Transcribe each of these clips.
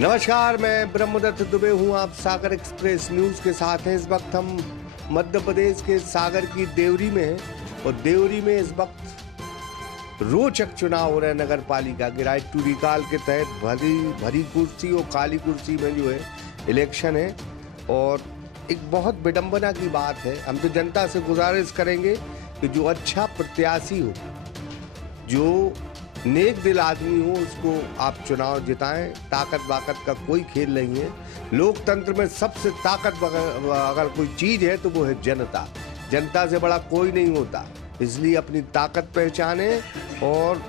नमस्कार, मैं ब्रह्मदत्त दुबे हूँ। आप सागर एक्सप्रेस न्यूज के साथ हैं। इस वक्त हम मध्य प्रदेश के सागर की देवरी में हैं और देवरी में इस वक्त रोचक चुनाव हो रहे हैं नगर पालिका के। राइट टू रिकॉल के तहत भरी कुर्सी और काली कुर्सी में जो है इलेक्शन है और एक बहुत विडंबना की बात है। हम तो जनता से गुजारिश करेंगे कि जो अच्छा प्रत्याशी हो, जो नेक दिल आदमी हो, उसको आप चुनाव जिताएं। ताकत वाकत का कोई खेल नहीं है। लोकतंत्र में सबसे ताकत अगर कोई चीज है तो वो है जनता। जनता से बड़ा कोई नहीं होता, इसलिए अपनी ताकत पहचाने और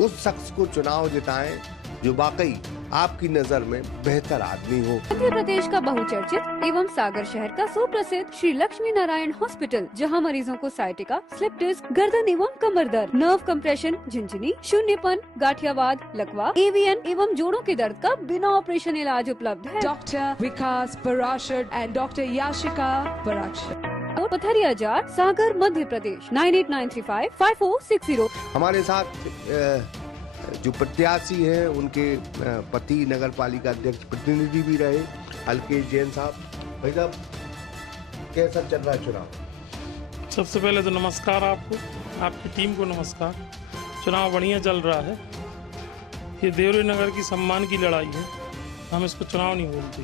उस शख्स को चुनाव जिताएं जो वाकई आपकी नजर में बेहतर आदमी हो। मध्य प्रदेश का बहुचर्चित एवं सागर शहर का सुप्रसिद्ध श्री लक्ष्मी नारायण हॉस्पिटल, जहां मरीजों को साइटिका, स्लिप डिस्क, गर्दन एवं कमर दर्द, नर्व कंप्रेशन, झिंझनी, शून्यपन, गाठियावाद, लकवा, एवीएन एवं जोड़ों के दर्द का बिना ऑपरेशन इलाज उपलब्ध है। Doctor Vikas Parashar and doctor Yashika Parashar और पथरिया जार, सागर, मध्य प्रदेश 9893554660। हमारे साथ जो प्रत्याशी हैं उनके पति नगर पालिका अध्यक्ष प्रतिनिधि भी रहे अलकेश जैन साहब। भाई साहब, कैसा चल रहा है चुनाव? सबसे पहले तो नमस्कार आपको, आपकी टीम को नमस्कार। चुनाव बढ़िया चल रहा है। ये देवरी नगर की सम्मान की लड़ाई है, हम इसको चुनाव नहीं बोलते।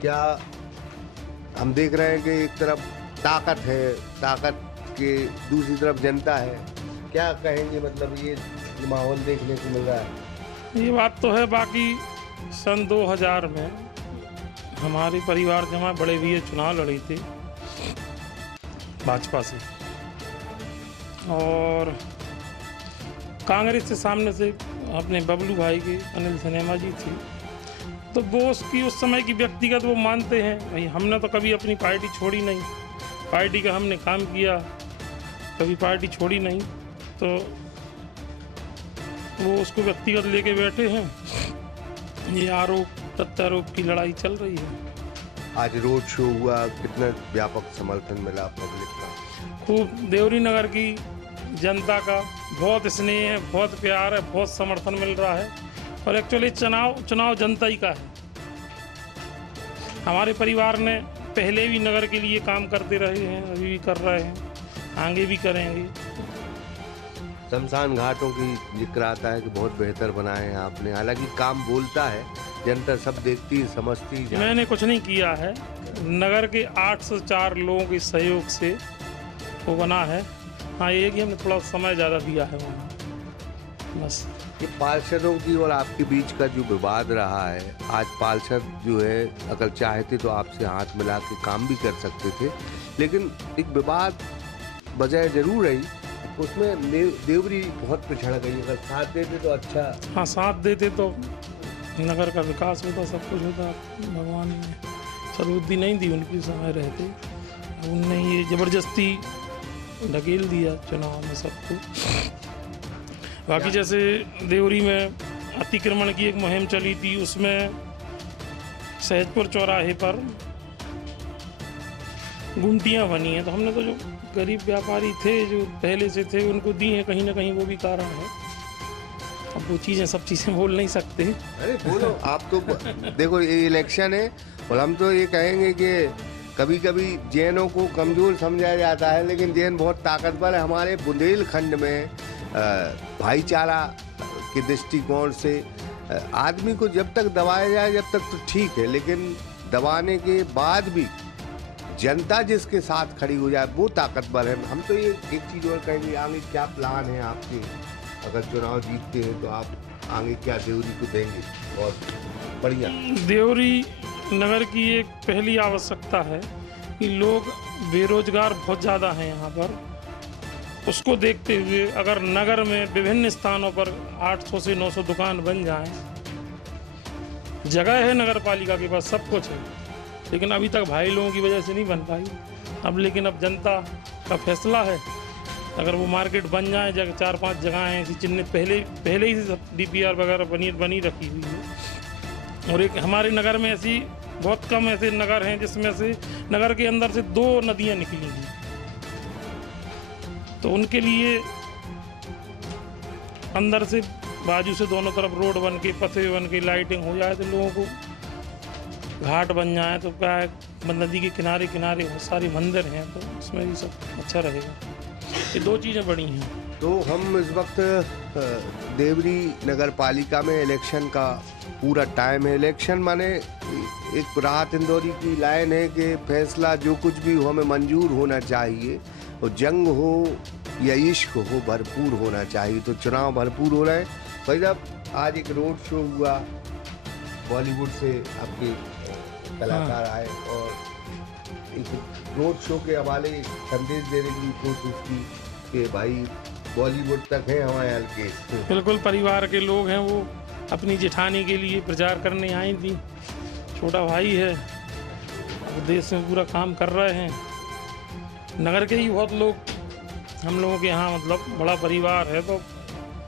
क्या हम देख रहे हैं कि एक तरफ ताकत है, ताकत के दूसरी तरफ जनता है, क्या कहेंगे? मतलब ये माहौल देखने को मिल रहा है। ये बात तो है। बाकी सन 2000 में हमारे परिवार से हमारे बड़े भैया चुनाव लड़ी थी भाजपा से, और कांग्रेस से सामने से अपने बबलू भाई के अनिल सिनेमा जी थी। तो वो उसकी उस समय की व्यक्तिगत वो मानते हैं। भाई हमने तो कभी अपनी पार्टी छोड़ी नहीं, पार्टी का हमने काम किया, कभी पार्टी छोड़ी नहीं। तो वो उसको व्यक्तिगत लेके बैठे हैं। ये आरोप प्रत्यारोप की लड़ाई चल रही है। आज रोड शो हुआ, कितना व्यापक समर्थन मिला पब्लिक का? खूब देवरी नगर की जनता का बहुत स्नेह है, बहुत प्यार है, बहुत समर्थन मिल रहा है। और एक्चुअली चुनाव जनता ही का है। हमारे परिवार ने पहले भी नगर के लिए काम करते रहे हैं, अभी भी कर रहे हैं, आगे भी करेंगे। शमशान घाटों की जिक्र आता है कि बहुत बेहतर बनाए हैं आपने। हालांकि काम बोलता है, जनता सब देखती समझती। मैंने कुछ नहीं किया है, नगर के 804 लोगों के सहयोग से वो बना है। हाँ, ये कि हमने थोड़ा समय ज़्यादा दिया है वहाँ, बस। ये पार्षदों की और आपके बीच का जो विवाद रहा है, आज पार्षद जो है अगर चाहते तो आपसे हाथ मिला के काम भी कर सकते थे, लेकिन एक विवाद वजह जरूर रही, उसमें देवरी बहुत पिछड़ गई। अगर साथ देते तो अच्छा। हाँ, साथ देते तो नगर का विकास होता, सब कुछ होता। भगवान ने सद्बुद्धि नहीं दी उनकी समय रहते, उनने ये जबरदस्ती ढकेल दिया चुनाव में सबको। बाकी जैसे देवरी में अतिक्रमण की एक मुहिम चली थी, उसमें सहजपुर चौराहे पर गुमटियाँ बनी हैं, तो हमने तो जो गरीब व्यापारी थे जो पहले से थे उनको दी हैं। कहीं ना कहीं वो भी कारण है। अब वो चीज़ें सब चीज़ें बोल नहीं सकते। अरे बोलो, आप तो देखो ये इलेक्शन है और हम तो ये कहेंगे कि कभी कभी जैनों को कमजोर समझा जाता है, लेकिन जैन बहुत ताकतवर है। हमारे बुंदेलखंड में भाईचारा के दृष्टिकोण से आदमी को जब तक दबाया जाए जब तक तो ठीक है, लेकिन दबाने के बाद भी जनता जिसके साथ खड़ी हो जाए वो ताकतवर है। हम तो ये एक चीज और कहेंगे, आगे क्या प्लान है आपके? अगर चुनाव जीतते हैं तो आप आगे क्या देवरी को देंगे? और बढ़िया देवरी नगर की एक पहली आवश्यकता है कि लोग बेरोजगार बहुत ज़्यादा हैं यहाँ पर। उसको देखते हुए अगर नगर में विभिन्न स्थानों पर 800 से 900 दुकान बन जाएं, जगह है नगर पालिका के पास, सब कुछ है, लेकिन अभी तक भाई लोगों की वजह से नहीं बन पाई। अब लेकिन अब जनता का फैसला है। अगर वो मार्केट बन जाए, 4-5 जगह ऐसी चिन्हित पहले ही DPR वगैरह बनी रखी हुई है। और एक हमारे नगर में ऐसी बहुत कम ऐसे नगर हैं जिसमें से नगर के अंदर से 2 नदियाँ निकली हैं, तो उनके लिए अंदर से बाजू से दोनों तरफ रोड बन के, पथवे बन के, लाइटिंग हो जाए तो लोगों को घाट बन जाए तो क्या है, नदी के किनारे किनारे बहुत सारे मंदिर हैं तो उसमें भी सब अच्छा रहेगा। ये दो चीज़ें बड़ी हैं। तो हम इस वक्त देवरी नगर पालिका में इलेक्शन का पूरा टाइम है। इलेक्शन माने एक राहत इंदौरी की लाइन है कि फैसला जो कुछ भी हो हमें मंजूर होना चाहिए, और जंग हो या इश्क हो भरपूर होना चाहिए। तो चुनाव भरपूर हो रहे हैं। भाई साहब, आज एक रोड शो हुआ, बॉलीवुड से आपके कलाकार आए और एक रोड शो के हवाले संदेश देने की कोशिश की कि भाई बॉलीवुड तक है हमारे हल्के। बिल्कुल, परिवार के लोग हैं, वो अपनी जेठानी के लिए प्रचार करने आई थी। छोटा भाई है, वो देश में पूरा काम कर रहे हैं। नगर के ही बहुत लोग, हम लोगों के यहाँ मतलब बड़ा परिवार है तो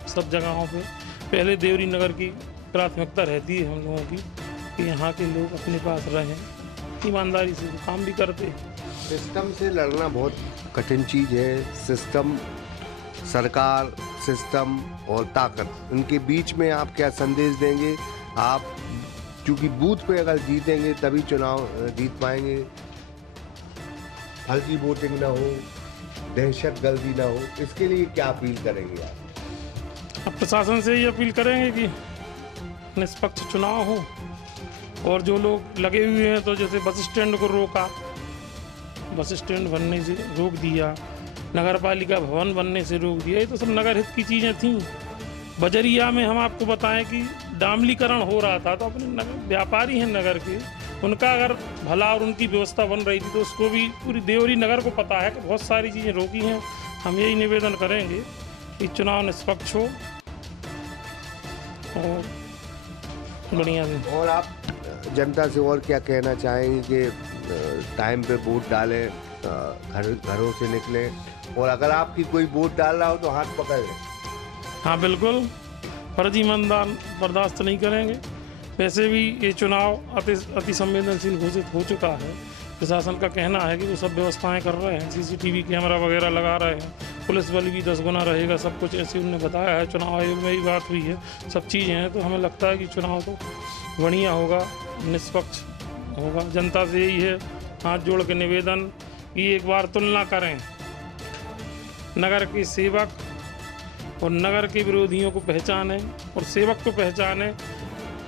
सब जगहों पे पहले देवरी नगर की प्राथमिकता रहती है हम लोगों की कि यहाँ के लोग अपने पास रहें, ईमानदारी से काम भी करते हैं। सिस्टम से लड़ना बहुत कठिन चीज़ है। सिस्टम, सरकार, सिस्टम और ताकत, उनके बीच में आप क्या संदेश देंगे? आप क्योंकि बूथ पे अगर जीतेंगे तभी चुनाव जीत पाएंगे। फर्जी वोटिंग ना हो, दहशतगर्दी ना हो, इसके लिए क्या अपील करेंगे आप? अब प्रशासन से ये अपील करेंगे कि निष्पक्ष चुनाव हो, और जो लोग लगे हुए हैं तो जैसे बस स्टैंड को रोका, बस स्टैंड बनने से रोक दिया, नगर पालिका भवन बनने से रोक दिया, ये तो सब नगर हित की चीज़ें थीं। बजरिया में हम आपको बताएं कि डामलीकरण हो रहा था तो अपने व्यापारी हैं नगर के, उनका अगर भला और उनकी व्यवस्था बन रही थी तो उसको भी पूरी देवरी नगर को पता है कि बहुत सारी चीज़ें रोकी हैं। हम यही निवेदन करेंगे कि चुनाव निष्पक्ष हो और बढ़िया भी। और आप जनता से और क्या कहना चाहेंगे कि टाइम पे वोट डालें, घरों से निकलें, और अगर आपकी कोई वोट डाल रहा हो तो हाथ पकड़ लें? हाँ बिल्कुल, फर्जी मतदान बर्दाश्त नहीं करेंगे। वैसे भी ये चुनाव अति संवेदनशील घोषित हो चुका है। प्रशासन का कहना है कि वो सब व्यवस्थाएं कर रहे हैं, CCTV कैमरा वगैरह लगा रहे हैं, पुलिस बल भी 10 गुना रहेगा, सब कुछ ऐसे उन्होंने बताया है। चुनाव आयोग में भी बात हुई है, सब चीज़ें हैं, तो हमें लगता है कि चुनाव तो बढ़िया होगा, निष्पक्ष होगा। जनता से यही है हाथ जोड़ के निवेदन कि एक बार तुलना करें, नगर के सेवक और नगर के विरोधियों को पहचानें, और सेवक को पहचानें,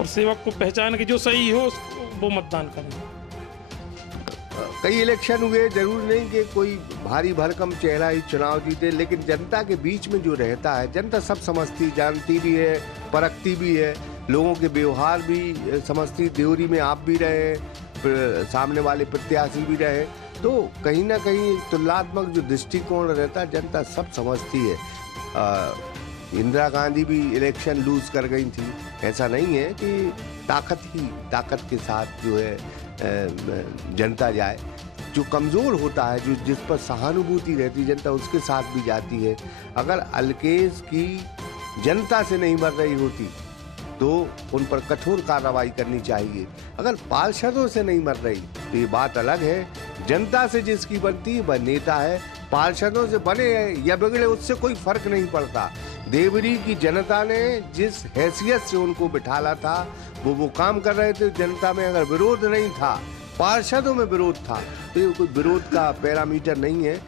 और सेवक को पहचान के जो सही हो वो मतदान करें। कई इलेक्शन हुए, जरूर नहीं कि कोई भारी भरकम चेहरा ही चुनाव जीते, लेकिन जनता के बीच में जो रहता है, जनता सब समझती, जानती भी है, परखती भी है, लोगों के व्यवहार भी समझती। देवरी में आप भी रहे, सामने वाले प्रत्याशी भी रहे, तो कहीं ना कहीं तुलनात्मक जो दृष्टिकोण रहता है जनता सब समझती है। इंदिरा गांधी भी इलेक्शन लूज कर गई थी। ऐसा नहीं है कि ताकत के साथ जो है जनता जाए। जो कमज़ोर होता है, जो जिस पर सहानुभूति रहती है जनता, उसके साथ भी जाती है। अगर अलकेश की जनता से नहीं मर रही होती तो उन पर कठोर कार्रवाई करनी चाहिए। अगर पार्षदों से नहीं मर रही तो ये बात अलग है। जनता से जिसकी बनती है वह नेता है। पार्षदों से बने या बिगड़े उससे कोई फर्क नहीं पड़ता। देवरी की जनता ने जिस हैसियत से उनको बिठाला था वो काम कर रहे थे। जनता में अगर विरोध नहीं था, पार्षदों में विरोध था, तो ये कोई विरोध का पैरामीटर नहीं है।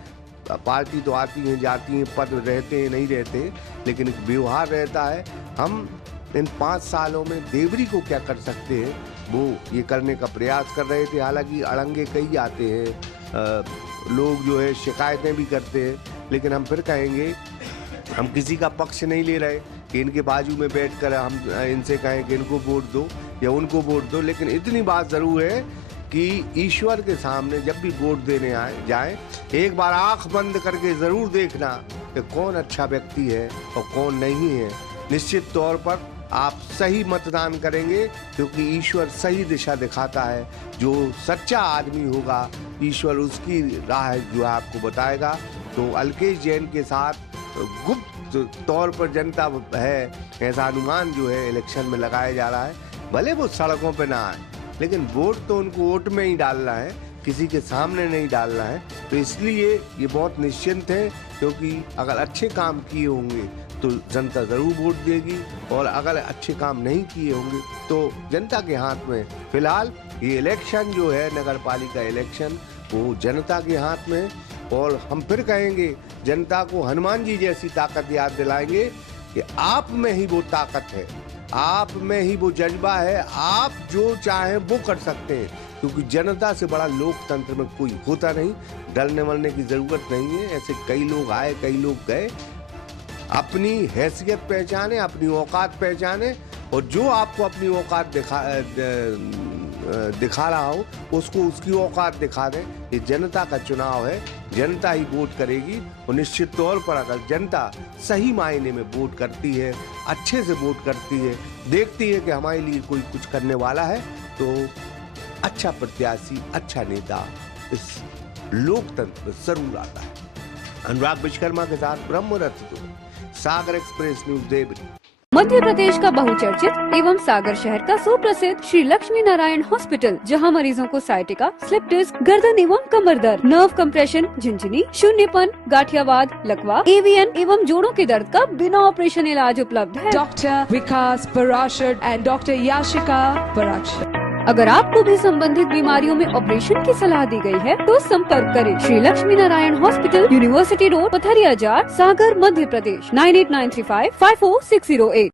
पार्टी तो आती हैं जाती हैं, पद रहते हैं नहीं रहते, लेकिन एक व्यवहार रहता है। हम इन 5 सालों में देवरी को क्या कर सकते हैं वो ये करने का प्रयास कर रहे थे। हालांकि अड़ंगे कई आते हैं, लोग जो है शिकायतें भी करते हैं, लेकिन हम फिर कहेंगे हम किसी का पक्ष नहीं ले रहे कि इनके बाजू में बैठकर हम इनसे कहें कि इनको वोट दो या उनको वोट दो। लेकिन इतनी बात ज़रूर है कि ईश्वर के सामने जब भी वोट देने जाएं, एक बार आंख बंद करके ज़रूर देखना कि कौन अच्छा व्यक्ति है और कौन नहीं है। निश्चित तौर पर आप सही मतदान करेंगे क्योंकि ईश्वर सही दिशा दिखाता है। जो सच्चा आदमी होगा ईश्वर उसकी राह जो है आपको बताएगा। तो अलकेश जैन के साथ गुप्त तौर पर जनता है, ऐसा अनुमान जो है इलेक्शन में लगाया जा रहा है। भले वो सड़कों पे ना आए, लेकिन वोट तो उनको वोट में ही डालना है, किसी के सामने नहीं डालना है। तो इसलिए ये बहुत निश्चिंत है, क्योंकि अगर अच्छे काम किए होंगे तो जनता जरूर वोट देगी, और अगर अच्छे काम नहीं किए होंगे तो जनता के हाथ में। फिलहाल ये इलेक्शन जो है, नगर पालिका इलेक्शन, वो जनता के हाथ में। और हम फिर कहेंगे, जनता को हनुमान जी जैसी ताकत याद दिलाएंगे कि आप में ही वो ताकत है, आप में ही वो जज्बा है, आप जो चाहें वो कर सकते हैं, क्योंकि जनता से बड़ा लोकतंत्र में कोई होता नहीं। डरने मरने की जरूरत नहीं है। ऐसे कई लोग आए, कई लोग गए। अपनी हैसियत पहचाने, अपनी औकात पहचाने, और जो आपको अपनी औकात दिखा रहा हो उसको उसकी औकात दिखा दें। ये जनता का चुनाव है, जनता ही वोट करेगी, और निश्चित तौर पर अगर जनता सही मायने में वोट करती है, अच्छे से वोट करती है, देखती है कि हमारे लिए कोई कुछ करने वाला है, तो अच्छा प्रत्याशी, अच्छा नेता इस लोकतंत्र में जरूर आता है। अनुराग विश्वकर्मा के साथ ब्रह्मरथ दुबे, सागर एक्सप्रेस न्यूज देवरी। मध्य प्रदेश का बहुचर्चित एवं सागर शहर का सुप्रसिद्ध श्री लक्ष्मी नारायण हॉस्पिटल, जहां मरीजों को साइटिका, स्लिप डिस्क, गर्दन एवं कमर दर्द, नर्व कंप्रेशन, झिंझिनी, शून्यपन, गाठियावाद, लकवा, एवीएन एवं जोड़ों के दर्द का बिना ऑपरेशन इलाज उपलब्ध है। Dr. Vikas Parashar and Dr. Yashika Parashar. अगर आपको भी संबंधित बीमारियों में ऑपरेशन की सलाह दी गई है तो संपर्क करें Shri Lakshmi Narayan hospital, university road, Patharia Jar, Sagar, Madhya Pradesh 9893554608।